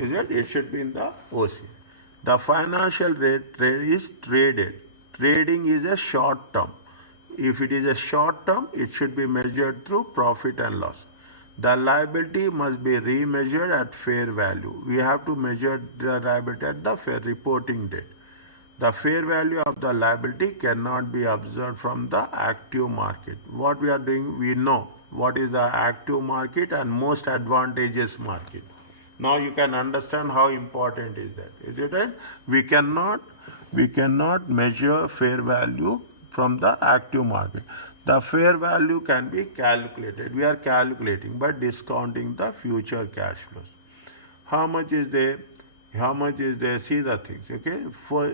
Is it? It should be in the OC. The financial rate is traded. Trading is a short term. If it is a short term, it should be measured through profit and loss. The liability must be remeasured at fair value. We have to measure the liability at the fair reporting date. The fair value of the liability cannot be observed from the active market. What we are doing, we know what is the active market and most advantageous market. Now you can understand how important is that. Is it right? We cannot measure fair value from the active market. The fair value can be calculated. We are calculating by discounting the future cash flows. How much is there? How much is there? See the things. Okay.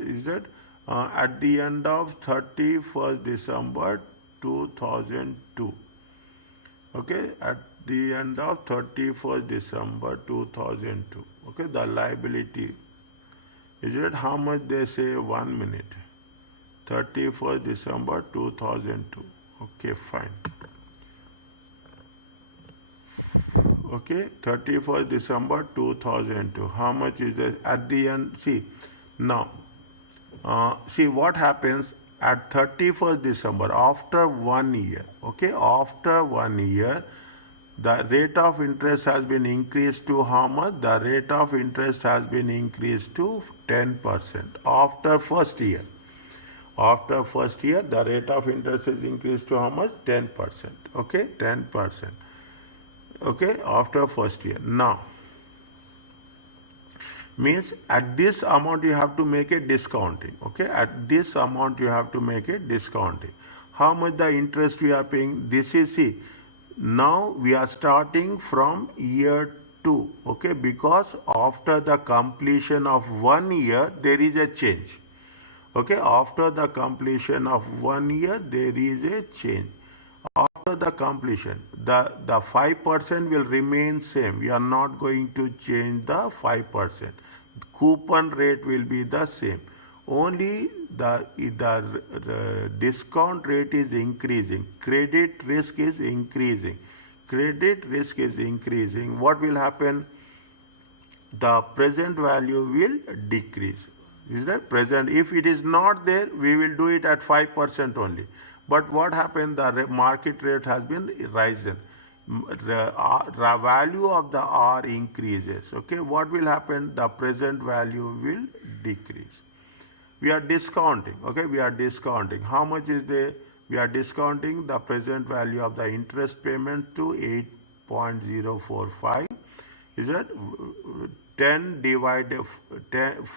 Is that at the end of 31st December 2002. Okay. At the end of 31st December 2002. Okay. The liability. Is it how much they say? 1 minute. 31st December 2002. Okay, fine. Okay, 31st December 2002. How much is that at the end? See, now, see what happens at 31st December after 1 year. Okay, after 1 year, the rate of interest has been increased to how much? The rate of interest has been increased to 10% after first year. After first year, the rate of interest is increased to how much? 10%. Okay, 10%. Okay, after first year. Now, means at this amount you have to make a discounting. Okay, at this amount you have to make a discounting. How much the interest we are paying? This is, see, now we are starting from year 2. Okay, because after the completion of 1 year, there is a change. Okay, after the completion of 1 year, there is a change. After the completion, the 5% will remain same. We are not going to change the 5%. Coupon rate will be the same. Only the discount rate is increasing. Credit risk is increasing. Credit risk is increasing. What will happen? The present value will decrease. Is that present? If it is not there, we will do it at 5% only. But what happened? The market rate has been risen. The value of the R increases. Okay, what will happen? The present value will decrease. We are discounting. Okay, we are discounting. How much is there? We are discounting the present value of the interest payment to 8.045. Is that 10 divided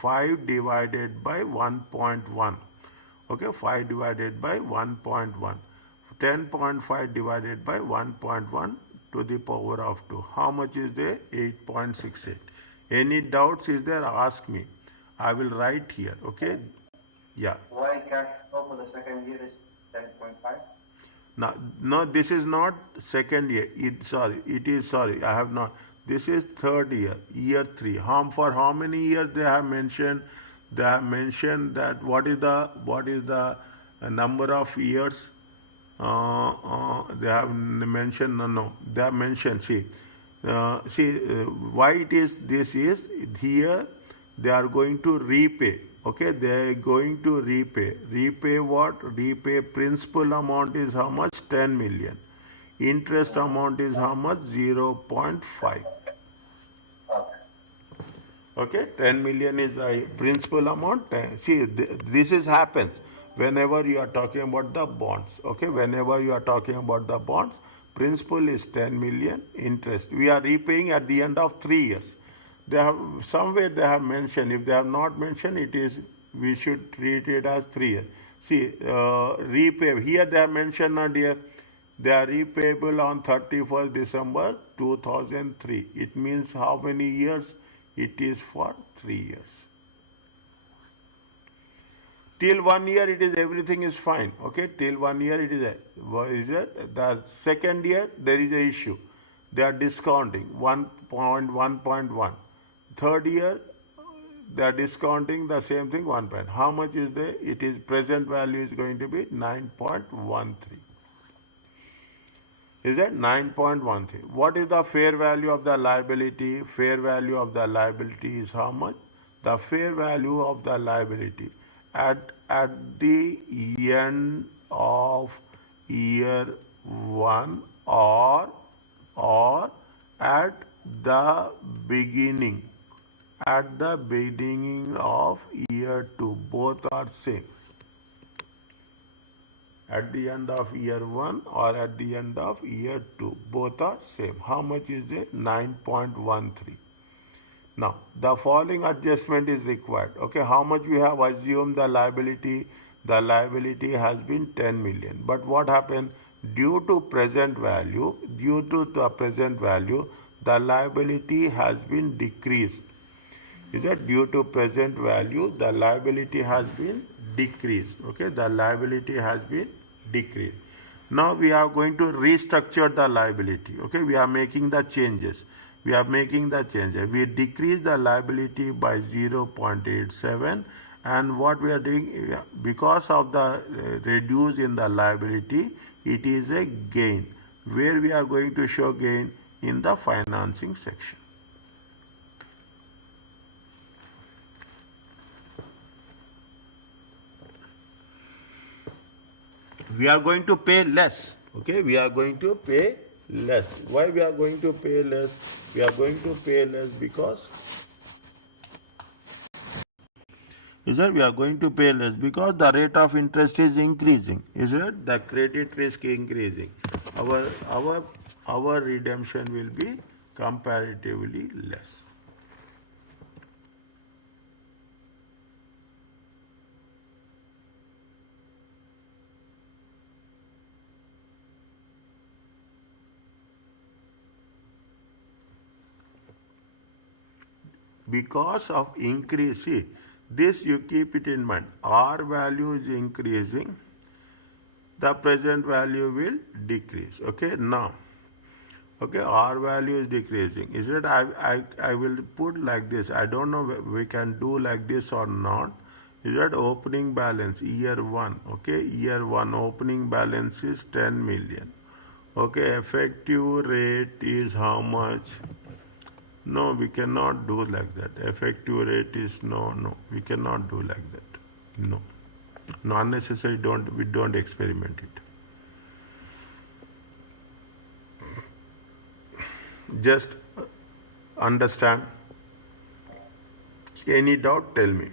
5 divided by 1.1. Okay, 5 divided by 1.1. 10.5 divided by 1.1 to the power of 2. How much is there? 8.68. Any doubts is there? Ask me. I will write here. Okay. Yeah. Why cash flow for the second year is 10.5? Now, no, this is not second year. Sorry, I have not. This is third year, year 3. For how many years they have mentioned? They have mentioned that what is the number of years? They have mentioned no. They have mentioned. Why it is this is here? They are going to repay. Okay, they are going to repay. Repay what? Repay principal amount is how much? 10 million. Interest amount is how much? 0.5. Okay, 10 million is the principal amount. See, this is happens whenever you are talking about the bonds. Okay, whenever you are talking about the bonds, principal is 10 million, interest. We are repaying at the end of 3 years. They have somewhere they have mentioned. If they have not mentioned, it is we should treat it as 3 years. See, repay here they have mentioned not here. They are repayable on 31st December 2003. It means how many years? It is for 3 years. Till 1 year, it is everything is fine. Okay, till 1 year, it is the second year there is a issue. They are discounting 1.1.1. Third year, they are discounting the same thing 1 point. How much is there? It is present value is going to be 9.13. Is that 9.13? What is the fair value of the liability? Fair value of the liability is how much? The fair value of the liability at the end of year one or at the beginning of year two, both are same. At the end of year one or at the end of year two, both are same. How much is it? 9.13. Now, the following adjustment is required. Okay, how much we have assumed the liability? The liability has been 10 million. But what happened? Due to the present value, the liability has been decreased. Is that due to present value, the liability has been decreased. Okay, the liability has been decreased. Now we are going to restructure the liability. Okay, we are making the changes. We decrease the liability by 0.87, and what we are doing, because of the reduce in the liability, it is a gain. Where we are going to show gain? In the financing section. We are going to pay less. Okay, we are going to pay less. Why we are going to pay less? We are going to pay less because we are going to pay less because the rate of interest is increasing. Is it? The credit risk increasing. Our redemption will be comparatively less. Because of increase, see, this you keep it in mind. R value is increasing, the present value will decrease. Okay, now, okay, R value is decreasing. Is it? I will put like this. I don't know we can do like this or not. Is that opening balance year one? Okay, year one opening balance is 10 million. Okay, effective rate is how much? No, we cannot do like that. Effective rate is no. We cannot do like that. No, unnecessary. We don't experiment it. Just understand. Any doubt? Tell me.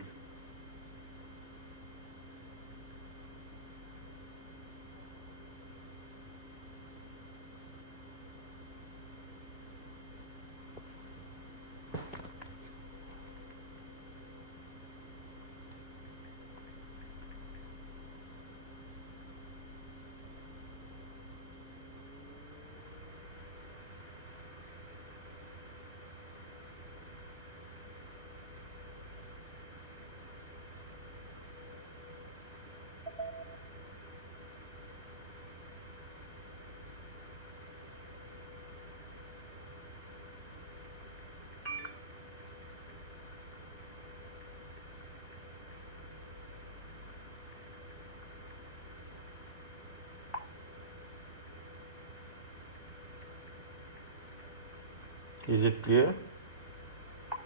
Is it clear?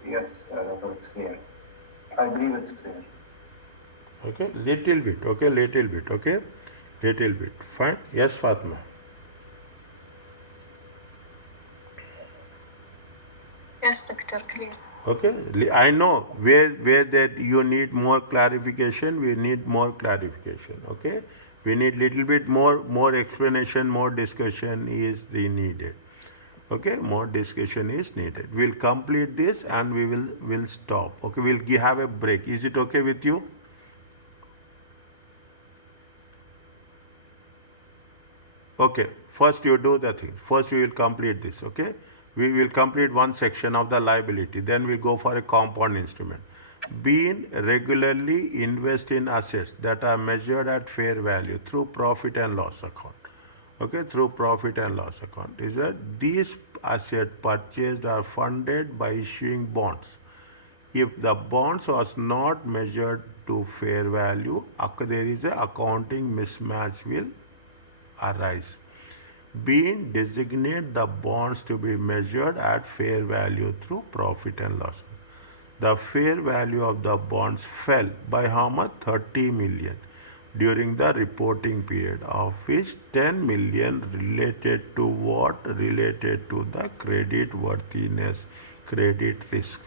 Yes, it's clear. I believe it's clear. Okay, little bit. Okay, little bit. Okay, little bit. Fine. Yes, Fatma. Yes, Doctor, clear. Okay, I know where that you need more clarification. We need more clarification. Okay, we need little bit more explanation, more discussion is needed. Okay, more discussion is needed. We'll complete this and we'll stop. Okay, we'll have a break. Is it okay with you? Okay, first you do the thing. First we will complete this. Okay, we will complete one section of the liability. Then we go for a compound instrument. Being regularly invest in assets that are measured at fair value through profit and loss account. Okay, through profit and loss account is that these assets purchased are funded by issuing bonds. If the bonds was not measured to fair value, there is a accounting mismatch will arise. Being designate the bonds to be measured at fair value through profit and loss. The fair value of the bonds fell by how much? 30 million during the reporting period, of which 10 million related to what? Related to the credit worthiness, credit risk.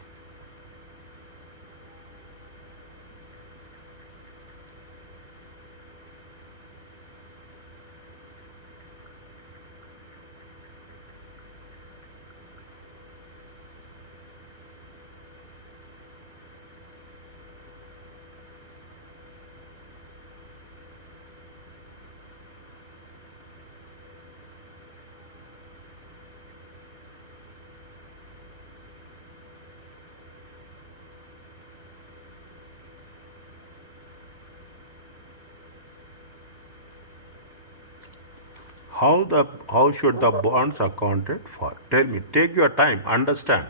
How should the bonds accounted for? Tell me. Take your time. Understand.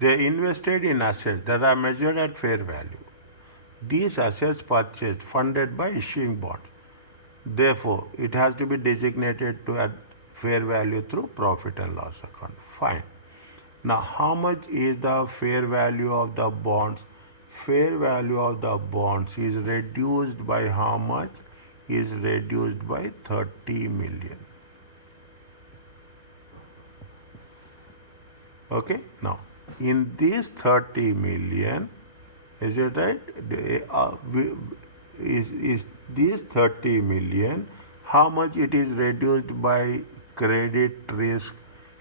They invested in assets that are measured at fair value. These assets purchased funded by issuing bonds. Therefore, it has to be designated to at fair value through profit and loss account. Fine. Now, how much is the fair value of the bonds? Fair value of the bonds is reduced by how much? Is reduced by 30 million. Okay. Now, in this 30 million, is it right? Is this 30 million, how much it is reduced by credit risk?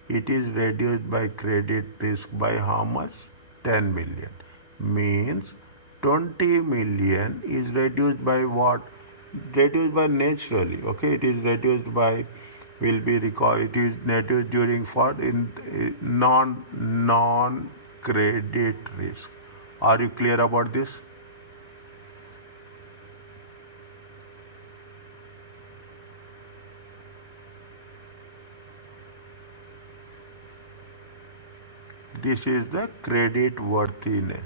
It is reduced by credit risk by how much? 10 million. Means 20 million is reduced by what? Reduced by naturally. Okay, it is reduced by, will be recalled, it is reduced during for in non credit risk. Are you clear about this? This is the credit worthiness.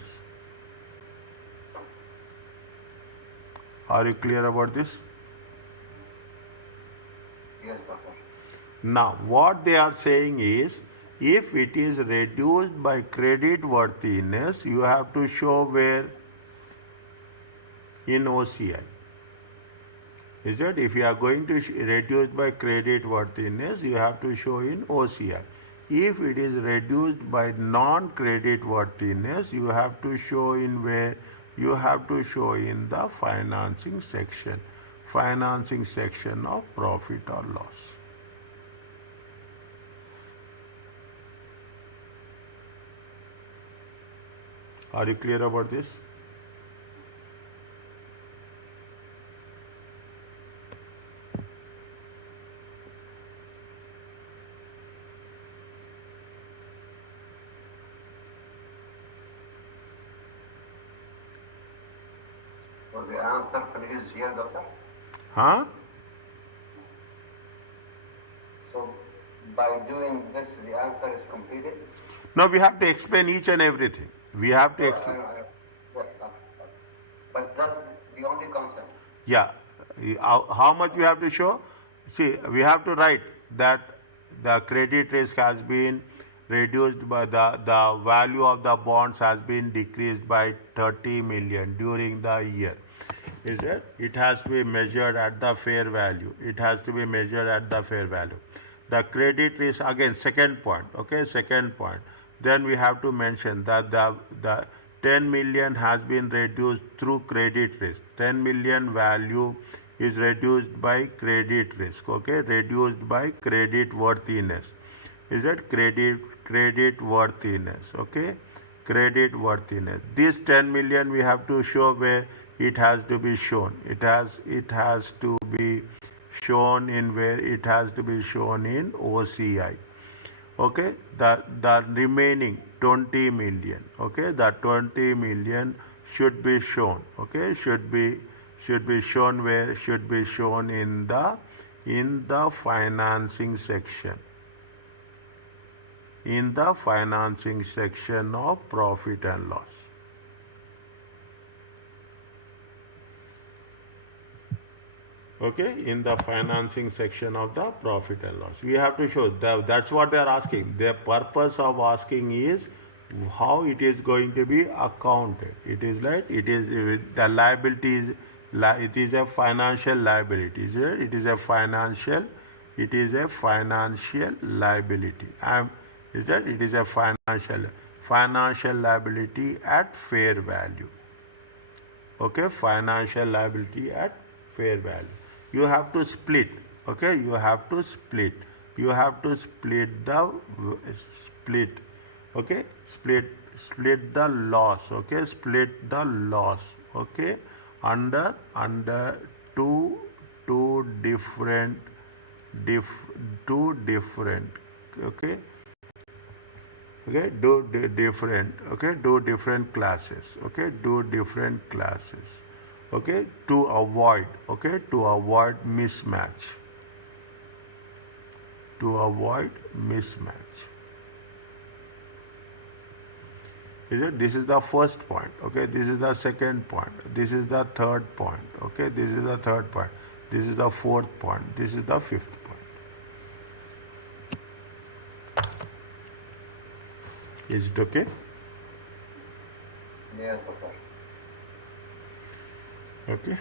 Are you clear about this? Yes, doctor. Now, what they are saying is, if it is reduced by credit worthiness, you have to show where? In OCI. Is that if you are going to reduce by credit worthiness, you have to show in OCI. If it is reduced by non-credit worthiness, you have to show in where? You have to show in the financing section of profit or loss. Are you clear about this? So the answer is here, doctor. Huh? So by doing this, the answer is completed. Now we have to explain each and everything. We have to I explain. know. But that's the only concept. Yeah. How much we have to show? See, we have to write that the credit risk has been reduced by the value of the bonds has been decreased by 30 million during the year. Is it? It has to be measured at the fair value. It has to be measured at the fair value. The credit risk, again, second point. Okay, second point. Then we have to mention that the 10 million has been reduced through credit risk. 10 million value is reduced by credit risk. Okay, reduced by credit worthiness. Is that credit worthiness? Okay, credit worthiness. This 10 million we have to show where it has to be shown. It has to be shown in where it has to be shown in OCI. Okay, the remaining 20 million, okay, the 20 million should be shown, okay, should be shown where, should be shown in the financing section, in the financing section of profit and loss. Okay, in the financing section of the profit and loss we have to show that's what they are asking. The purpose of asking is how it is going to be accounted. It is like, it is the liability is it is a financial liability. It is a financial liability. Is that it is a financial liability at fair value. Okay, financial liability at fair value. You have to split. Okay, you have to split the split. Okay, split the loss. Okay, split the loss. Okay, under two different okay, do different classes. Okay, do different classes. Okay, to avoid mismatch. This is the first point. Okay, this is the second point, this is the third point. Okay, this is the third point, this is the fourth point, this is the fifth point. Is it okay? Yes, Doctor. Okay.